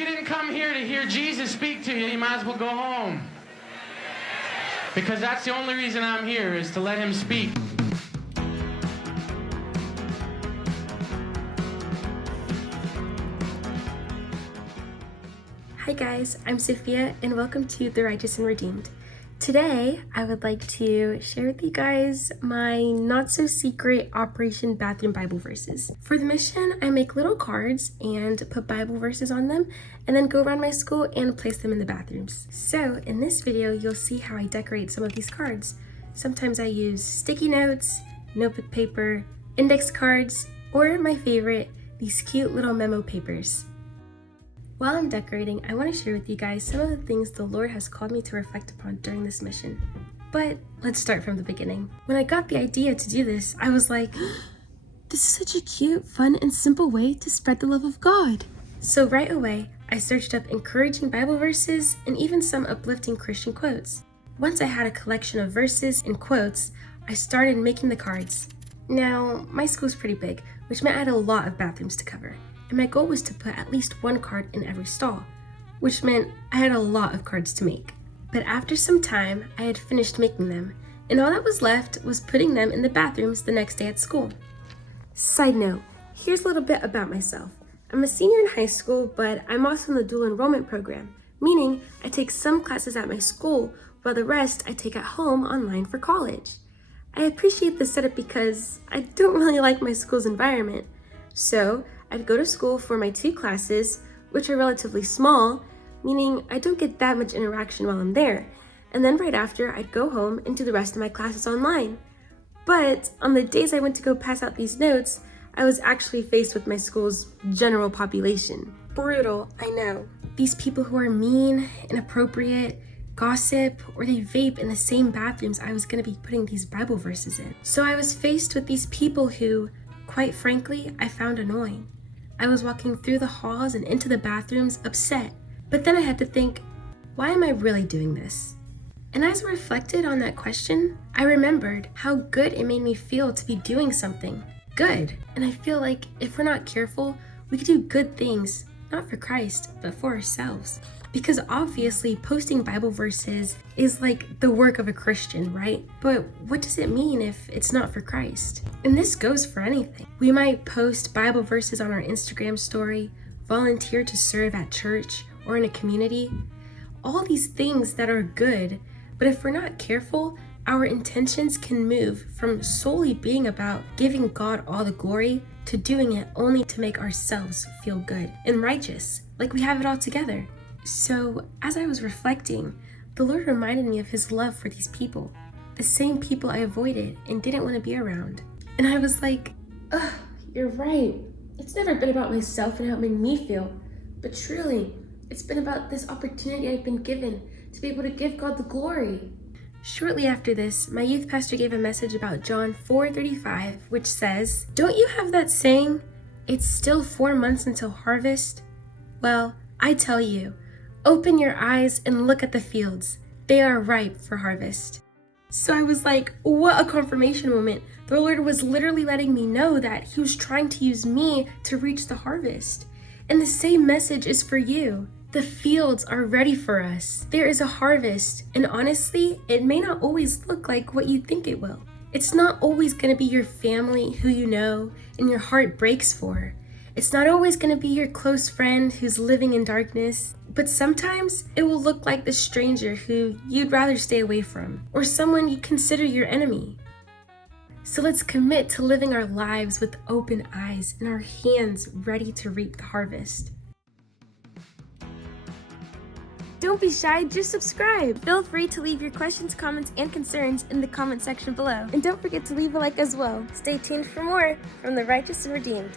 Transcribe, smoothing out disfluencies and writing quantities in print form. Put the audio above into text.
you didn't come here to hear Jesus speak to you, you might as well go home. Because that's the only reason I'm here, is to let him speak. Hi guys, I'm Sofia and welcome to The Righteous and Redeemed. Today, I would like to share with you guys my not-so-secret Operation Bathroom Bible verses. For the mission, I make little cards and put Bible verses on them and then go around my school and place them in the bathrooms. So, in this video, you'll see how I decorate some of these cards. Sometimes I use sticky notes, notebook paper, index cards, or my favorite, these cute little memo papers. While I'm decorating, I want to share with you guys some of the things the Lord has called me to reflect upon during this mission. But let's start from the beginning. When I got the idea to do this, I was like, this is such a cute, fun, and simple way to spread the love of God. So right away, I searched up encouraging Bible verses and even some uplifting Christian quotes. Once I had a collection of verses and quotes, I started making the cards. Now, my school's pretty big, which meant I had a lot of bathrooms to cover. And my goal was to put at least one card in every stall, which meant I had a lot of cards to make. But after some time, I had finished making them, and all that was left was putting them in the bathrooms the next day at school. Side note, here's a little bit about myself. I'm a senior in high school, but I'm also in the dual enrollment program, meaning I take some classes at my school, while the rest I take at home online for college. I appreciate this setup because I don't really like my school's environment, so I'd go to school for my 2 classes, which are relatively small, meaning I don't get that much interaction while I'm there. And then right after, I'd go home and do the rest of my classes online. But on the days I went to go pass out these notes, I was actually faced with my school's general population. Brutal, I know. These people who are mean, inappropriate, gossip, or they vape in the same bathrooms I was going to be putting these Bible verses in. So I was faced with these people who, quite frankly, I found annoying. I was walking through the halls and into the bathrooms upset, but then I had to think, why am I really doing this? And as I reflected on that question, I remembered how good it made me feel to be doing something good. And I feel like if we're not careful, we could do good things, not for Christ, but for ourselves. Because obviously posting Bible verses is like the work of a Christian, right? But what does it mean if it's not for Christ? And this goes for anything. We might post Bible verses on our Instagram story, volunteer to serve at church or in a community. All these things that are good, but if we're not careful, our intentions can move from solely being about giving God all the glory to doing it only to make ourselves feel good and righteous, like we have it all together. So, as I was reflecting, the Lord reminded me of His love for these people, the same people I avoided and didn't want to be around. And I was like, ugh, you're right. It's never been about myself and how it made me feel, but truly, it's been about this opportunity I've been given to be able to give God the glory. Shortly after this, my youth pastor gave a message about John 4:35, which says, "Don't you have that saying, 'It's still 4 months until harvest'? Well, I tell you, open your eyes and look at the fields. They are ripe for harvest." So I was like, what a confirmation moment. The Lord was literally letting me know that He was trying to use me to reach the harvest. And the same message is for you. The fields are ready for us. There is a harvest, and honestly, it may not always look like what you think it will. It's not always going to be your family who you know and your heart breaks for. It's not always going to be your close friend who's living in darkness, but sometimes it will look like the stranger who you'd rather stay away from, or someone you consider your enemy. So let's commit to living our lives with open eyes and our hands ready to reap the harvest. Don't be shy, just subscribe. Feel free to leave your questions, comments, and concerns in the comment section below. And don't forget to leave a like as well. Stay tuned for more from The Righteous and Redeemed.